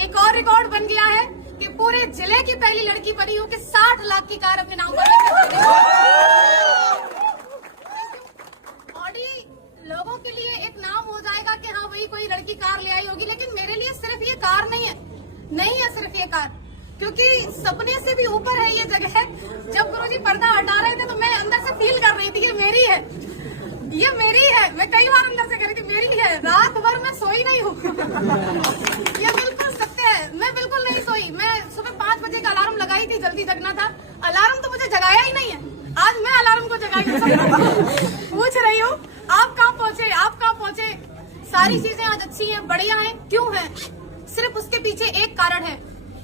एक और रिकॉर्ड बन गया है कि पूरे जिले की पहली लड़की बनी हो कि 60 लाख की कार अपने नाम पर लेकर ऑडी लोगों के लिए एक नाम हो जाएगा कि हाँ वही कोई लड़की कार ले आई होगी, लेकिन मेरे लिए सिर्फ ये कार नहीं है सिर्फ ये कार, क्योंकि सपने से भी ऊपर है ये जगह है। जब गुरुजी पर्दा हटा रहे थे तो मैं अंदर से फील कर रही थी ये मेरी है, ये मेरी है। मैं कई बार अंदर से कह रही थी मेरी है। रात भर मैं सोई नहीं हूँ ये बिल्कुल सत्य है, मैं बिल्कुल नहीं सोई। मैं सुबह 5 बजे का अलार्म लगाई थी, जल्दी जगना था। अलार्म तो मुझे जगाया ही नहीं है, आज मैं अलार्म को जगाई पूछ रही हूँ आप कहाँ पहुँचे। सारी चीजें आज अच्छी हैं, बढ़िया हैं। क्यों है? सिर्फ उसके पीछे एक कारण है,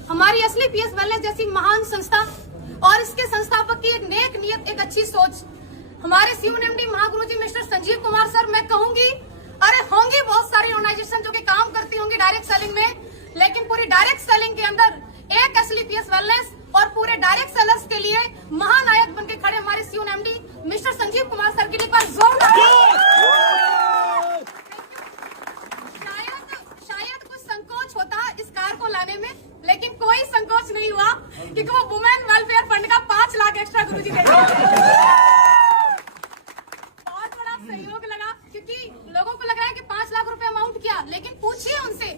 हमारी असली पीएस वेलनेस जैसी महान संस्था और इसके संस्थापक की एक नेक नियत, एक अच्छी सोच। हमारे CUNMD महागुरुजी मिस्टर संजीव कुमार सर, मैं कहूंगी अरे होंगी बहुत सारी ऑर्गेनाइजेशन जो कि काम करती होंगी डायरेक्ट सेलिंग में, लेकिन पूरी डायरेक्ट सेलिंग के अंदर एक असली पीएस वेलनेस और पूरे डायरेक्ट सेलर्स के लिए महानायक बनके खड़े हमारे CUNMD mister Sanjeev Kumar sir के लिए पर जोरदार। शायद कुछ संकोच होता इस कार को लाने में, लेकिन कोई संकोच नहीं हुआ क्योंकि वो वुमेन वेलफेयर फंड का 5 लाख एक्स्ट्रा गुरुजी दे दिया। बहुत बड़ा सहयोग लगा, क्योंकि लोगों को लग रहा है कि 5 लाख रुपए अमाउंट क्या, लेकिन पूछिए उनसे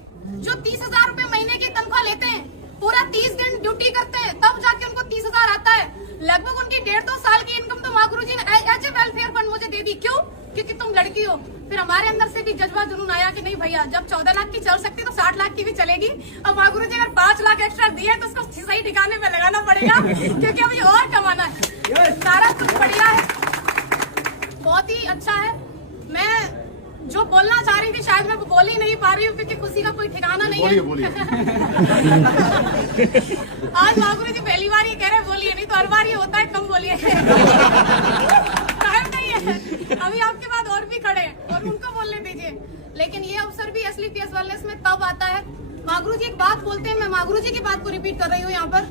जो 30,000 रुपए महीने की तनख्वाह लेते हैं, पूरा 30 दिन ड्यूटी करते हैं, तब जाके उनको 30,000 आता है। लगभग उनकी 1.5-2 साल की इनकम तो माँ गुरुजी ने एज ए वेलफेयर फंड मुझे दे दी। क्यों? क्योंकि तुम लड़की हो। फिर हमारे अंदर से भी जज्बा जुनून आया कि नहीं भैया, जब 14 लाख की चल सकती तो 60 लाख की भी चलेगी। अब माँ गुरुजी अगर 5 लाख एक्स्ट्रा दिए तो उसको सही ठिकाने में लगाना पड़ेगा क्योंकि अभी और कमाना है। सारा कुछ बढ़िया है, बहुत ही अच्छा है। मैं जो बोलना चाह रही थी शायद मैं बोल ही नहीं पा रही हूँ क्योंकि खुशी का कोई ठिकाना नहीं है। बोलिए। आज माँ गुरुजी पहली बार ये कह रहे बोलिए, नहीं तो हर बार ये होता है कम बोलिए टाइम नहीं है। अभी आपके बाद और भी खड़े हैं और उनको बोलने दीजिए। लेकिन ये अवसर भी असली पीएस वेलनेस में तब आता है। माँ गुरुजी एक बात बोलते हैं, मैं माँ गुरुजी की बात को रिपीट कर रही हूँ यहाँ पर,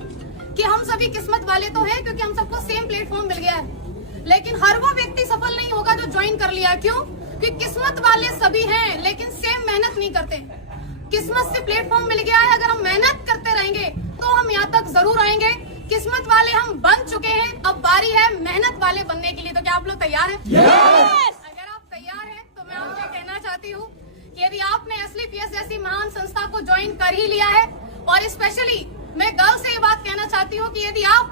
कि हम सभी किस्मत वाले तो हैं क्योंकि हम सबको सेम प्लेटफॉर्म मिल गया है, लेकिन हर वो व्यक्ति सफल नहीं होगा जो ज्वाइन कर लिया। क्यों? कि किस्मत वाले सभी हैं लेकिन सेम मेहनत नहीं करते। किस्मत से प्लेटफॉर्म मिल गया है, अगर हम मेहनत करते रहेंगे तो हम यहाँ तक जरूर आएंगे। किस्मत वाले हम बन चुके हैं, अब बारी है मेहनत वाले बनने के लिए। तो क्या आप लोग तैयार हैं? अगर आप तैयार हैं तो मैं आपसे कहना चाहती हूँ कि यदि आपने असली पीएस जैसी महान संस्था को ज्वाइन कर ही लिया है, और स्पेशली मैं गर्ल से ये बात कहना चाहती हूँ कि यदि आप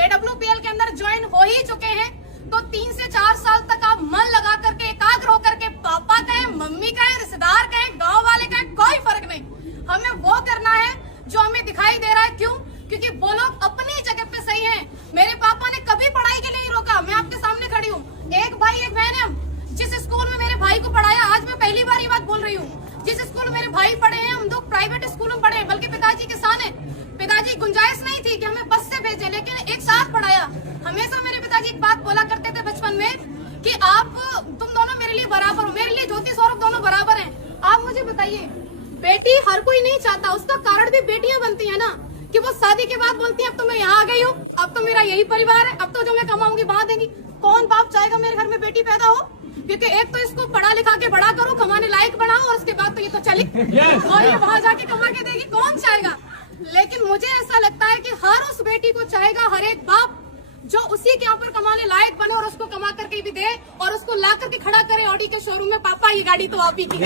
AWPL के अंदर ज्वाइन हो ही चुके हैं तो 3 से 4 साल तक आप मन लगा करके, एकाग्र होकर के, पापा कहें, मम्मी कहें, रिश्तेदार कहें, गांव वाले कहें, कोई फर्क नहीं, हमें वो करना है जो हमें दिखाई दे रहा है। क्यों? क्योंकि वो लोग अपनी जगह पे सही हैं। मेरे पापा ने कभी पढ़ाई के लिए नहीं रोका, मैं आपके सामने खड़ी हूँ। एक भाई एक बहन है। जिस स्कूल में मेरे भाई को पढ़ाया, आज मैं पहली बार ये बात बोल रही हूँ, जिस स्कूल में मेरे भाई पढ़े हैं, हम लोग प्राइवेट स्कूल में पढ़े, बल्कि पिताजी किसान है। पिताजी गुंजाइश नहीं थी कि हमें बस से भेजे, लेकिन एक साथ पढ़ाया। हमेशा मेरे पिताजी एक बात बोला करते थे बचपन में कि आप, तुम दोनों मेरे लिए बराबर हो, मेरे लिए ज्योति सौरभ दोनों बराबर हैं। आप मुझे बताइए, बेटी हर कोई नहीं चाहता, उसका कारण भी बेटियां बनती है ना, कि वो शादी के बाद बोलती है अब तो मैं यहाँ आ गई हूँ, अब तो मेरा यही परिवार है, अब तो जो मैं कमाऊंगी वहां देंगी। कौन बाप चाहेगा मेरे घर में बेटी पैदा हो? क्योंकि एक तो इसको पढ़ा लिखा के बड़ा करो, कमाने लायक बनाओ, और उसके बाद तो ये तो चली और ये वहां जाके कमा के देगी, कौन चाहेगा? लेकिन मुझे ऐसा लगता है कि हर उस बेटी को चाहेगा, हर एक बाप जो उसी के यहाँ पर कमाने लायक बने और उसको कमा करके भी दे और उसको ला करके खड़ा करे ऑडी के शोरूम में, पापा ये गाड़ी तो आप ही की।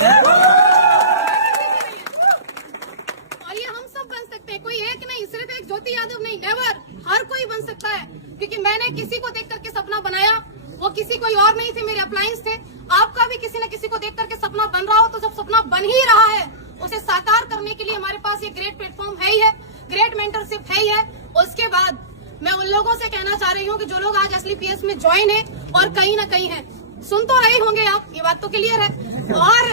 और ये हम सब बन सकते हैं, कोई एक नहीं, सिर्फ एक ज्योति यादव नहीं, नेवर, हर कोई बन सकता है। क्योंकि मैंने किसी को देख करके सपना बनाया, वो किसी कोई और नहीं थे, मेरे अपलायंस थे। आपका भी किसी न किसी को देख करके सपना बन रहा हो, तो जब सपना बन ही रहा है उसे साकार करने के लिए हमारे पास ये ग्रेट प्लेटफॉर्म है ही है, ग्रेट मेंटरशिप है ही है। उसके बाद मैं उन लोगों से कहना चाह रही हूँ कि जो लोग आज असली पीएस में ज्वाइन है और कहीं ना कहीं है, सुन तो रहे होंगे आप, ये बात तो क्लियर है, और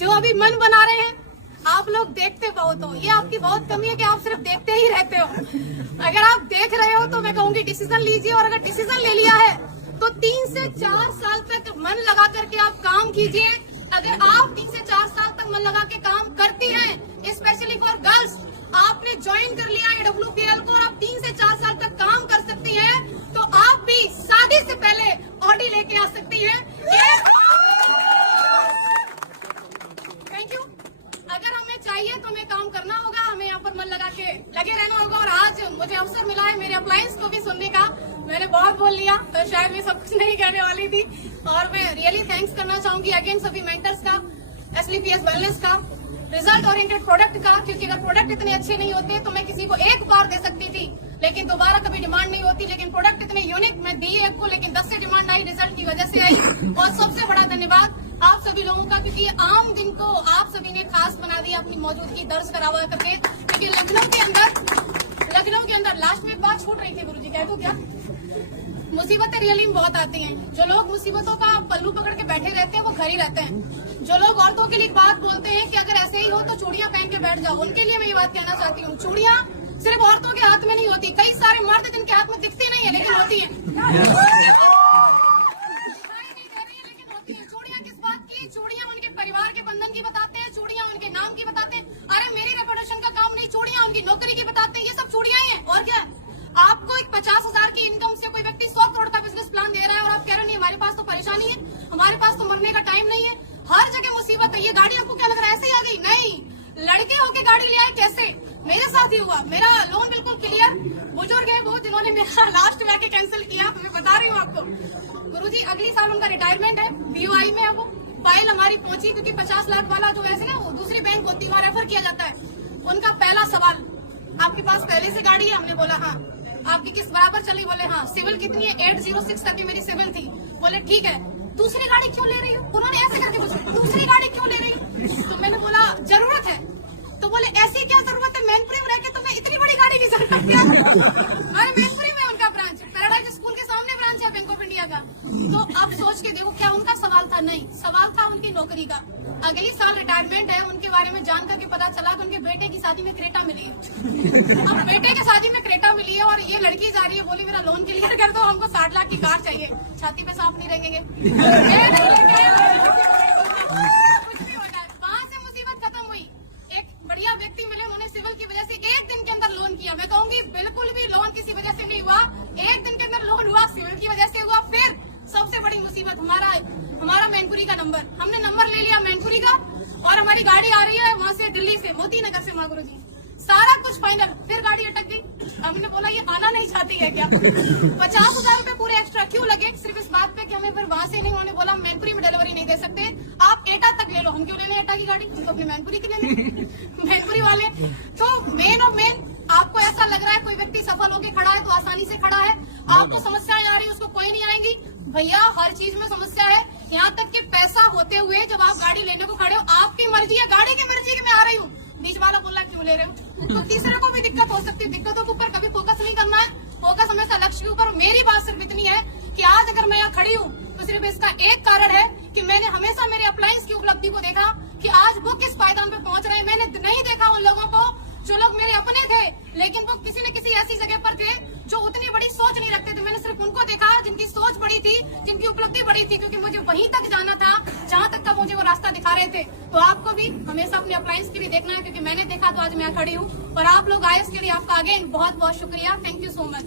जो अभी मन बना रहे हैं, आप लोग देखते बहुत हो, ये आपकी बहुत कमी है कि आप सिर्फ देखते ही रहते हो। अगर आप देख रहे हो तो मैं कहूंगी डिसीजन लीजिए, और अगर डिसीजन ले लिया है तो 3 से 4 साल तक मन लगा करके आप काम कीजिए। अगर आप 3 से 4 साल तक मन लगा के काम करती हैं, स्पेशली फॉर गर्ल्स, आपने ज्वाइन कर लिया AWPL को और आप 3 से 4 साल तक काम कर सकती हैं, तो आप भी शादी से पहले ऑडी लेके आ सकती हैं। Thank you. अगर हमें चाहिए तो हमें काम करना होगा, हमें और मन लगा के लगे रहना होगा। और आज मुझे अवसर मिला है मेरे अप्लायंस को भी सुनने का। मैंने बहुत बोल लिया तो शायद मैं सब कुछ नहीं कहने वाली थी। और मैं रियली थैंक्स करना चाहूंगी अगेन सभी मेंटर्स का, एसलीपीएस वेलनेस का, रिजल्ट ओरिएंटेड प्रोडक्ट का, क्योंकि अगर प्रोडक्ट इतने अच्छे नहीं होते तो मैं किसी को एक बार दे सकती थी लेकिन दोबारा कभी डिमांड नहीं होती। लेकिन प्रोडक्ट इतने यूनिक मैं दी एक को, लेकिन 10 से डिमांड आई, रिजल्ट की वजह से आई। और सबसे बड़ा धन्यवाद आप सभी लोगों का, क्योंकि आम दिन को आप सभी ने खास बना दिया अपनी मौजूदगी दर्ज करावा करके। क्योंकि लखनऊ के अंदर लास्ट में एक बात छूट रही थी गुरुजी, कह दूं क्या? मुसीबतें रियली में बहुत आती हैं। जो लोग मुसीबतों का पल्लू पकड़ के बैठे रहते हैं वो घर ही रहते हैं। जो लोग औरतों के लिए एक बात बोलते हैं कि अगर ऐसे ही हो तो चूड़ियां पहन के बैठ जाओ, उनके लिए मैं ये बात कहना चाहती हूँ, चूड़ियां सिर्फ औरतों के हाथ में नहीं होती। कई सारे मर्द जिनके हाथ में दिखती नहीं है लेकिन होती है। चूड़ियां किस बात की? चूड़ियां उनके परिवार के बंधन की बताते हैं, चूड़ियां उनके नाम की बताते हैं। अरे मेरी रेपुटेशन का काम नहीं, चूड़ियां उनकी नौकरी की बताते हैं। ये सब चूड़ियां ही हैं और क्या? आपको एक 50,000 की इनकम से कोई व्यक्ति 100 करोड़ का बिजनेस प्लान दे रहा है और आप कह रहे नहीं हमारे पास तो परेशानी है, हमारे पास तो मरने का टाइम नहीं है। हर जगह मुसीबत है। ये गाड़ी आपको क्या लग रहा है ऐसे ही आ गई? नहीं, लड़के होके गाड़ी ले आए। कैसे? मेरे साथ ही हुआ। मेरा लोन बिल्कुल क्लियर। बुजुर्ग है बहुत जिन्होंने मेरा लास्ट में आके कैंसिल किया, मैं बता रही हूँ आपको। गुरुजी अगली साल उनका रिटायरमेंट है, बीओआई में है वो। फाइल हमारी पहुंची क्योंकि 50 लाख वाला जो ऐसे ना वो दूसरी बैंक होती है वहाँ रेफर किया जाता है। उनका पहला सवाल, आपके पास पहले से गाड़ी है? हमने बोला हाँ। आपकी किस बराबर चली? बोले हाँ। सिविल कितनी है? 806 तक की मेरी सिविल थी। बोले ठीक है, दूसरी गाड़ी क्यों ले रही हो? उन्होंने ऐसे करके पूछा दूसरी गाड़ी क्यों ले रही हो? तो मैंने बोला जरूरत है। तो बोले ऐसी क्या जरूरत है, मैनपुरी में रह के तुम्हें इतनी बड़ी गाड़ी की जरूरत क्या? अरे मैनपुरी में उनका ब्रांच, पैराडाइज स्कूल के सामने ब्रांच है बैंक ऑफ इंडिया का। तो अब सोच के देखो क्या उनका सवाल था? नहीं, सवाल था उनकी नौकरी का। अगली साल रिटायरमेंट है। उनके बारे में जान करके पता चला कि उनके बेटे की शादी में क्रेटा मिली है। अब बेटे की शादी में क्रेटा मिली है और ये लड़की जा रही है, बोली मेरा लोन क्लियर कर दो, हमको 60 लाख की कार चाहिए। छाती पे सांप नहीं रहेंगे। कुछ भी हो जाए, वहां से मुसीबत खत्म हुई। एक बढ़िया व्यक्ति मिले, उन्होंने सिविल की वजह से 1 दिन के अंदर लोन किया। मैं कहूंगी बिल्कुल भी लोन किसी वजह से नहीं हुआ, 1 दिन के अंदर लोन हुआ, सिविल की वजह से हुआ। फिर सबसे बड़ी मुसीबत हमारा मैनपुरी का नंबर, हमने नंबर ले लिया मैनपुरी का और हमारी गाड़ी आ रही है वहाँ से, दिल्ली से, मोती नगर से। माँ गुरुजी सारा कुछ फाइनल, फिर गाड़ी अटक गई। हमने बोला ये आना नहीं चाहती है क्या? 50,000 रूपए पूरे एक्स्ट्रा क्यों लगे? सिर्फ इस बात पे कि हमें फिर वहाँ से नहीं, उन्होंने बोला मैनपुरी में डिलीवरी नहीं दे सकते, आप एटा तक ले लो। हम क्यों लेने एटा की गाड़ी, हम तो अपनी मैनपुरी की लेने। मैनपुरी वाले तो मेन और मेन, आपको ऐसा लग रहा है कोई व्यक्ति सफल होके खड़ा है तो आसानी से खड़ा है, आपको समस्याएं आ रही है उसको कोई नहीं आएंगी। भैया हर चीज में समस्या है, यहाँ तक कि पैसा होते हुए जब आप गाड़ी लेने को खड़े हो, आपकी मर्जी है, गाड़ी की मर्जी की मैं आ रही हूँ, बीच वाला बोला क्यों ले रहे हो? तो तीसरे को भी दिक्कत हो सकती है। दिक्कतों के ऊपर कभी फोकस नहीं करना है, फोकस हमेशा लक्ष्य के ऊपर। मेरी बात सिर्फ इतनी है कि आज अगर मैं यहाँ खड़ी हूँ तो सिर्फ इसका एक कारण है कि मैंने हमेशा मेरे अप्लायंस की उपलब्धि को देखा कि आज वो किस पायदान पे पहुंच रहे हैं। मैंने नहीं देखा उन लोगों को जो लोग मेरे अपने थे लेकिन वो किसी न किसी ऐसी जगह पर थे जो उतनी बड़ी सोच नहीं रखते थे। मैंने सिर्फ उनको देखा जिनकी सोच बड़ी थी, जिनकी उपलब्धि बड़ी थी, क्योंकि मुझे वहीं तक जाना था जहां तक का मुझे वो रास्ता दिखा रहे थे। तो आपको भी हमेशा अपने अप्लायंस के लिए देखना है, क्योंकि मैंने देखा तो आज मैं खड़ी हूँ। और आप लोग आए इसके लिए आपका अगेन बहुत बहुत शुक्रिया। Thank you so much.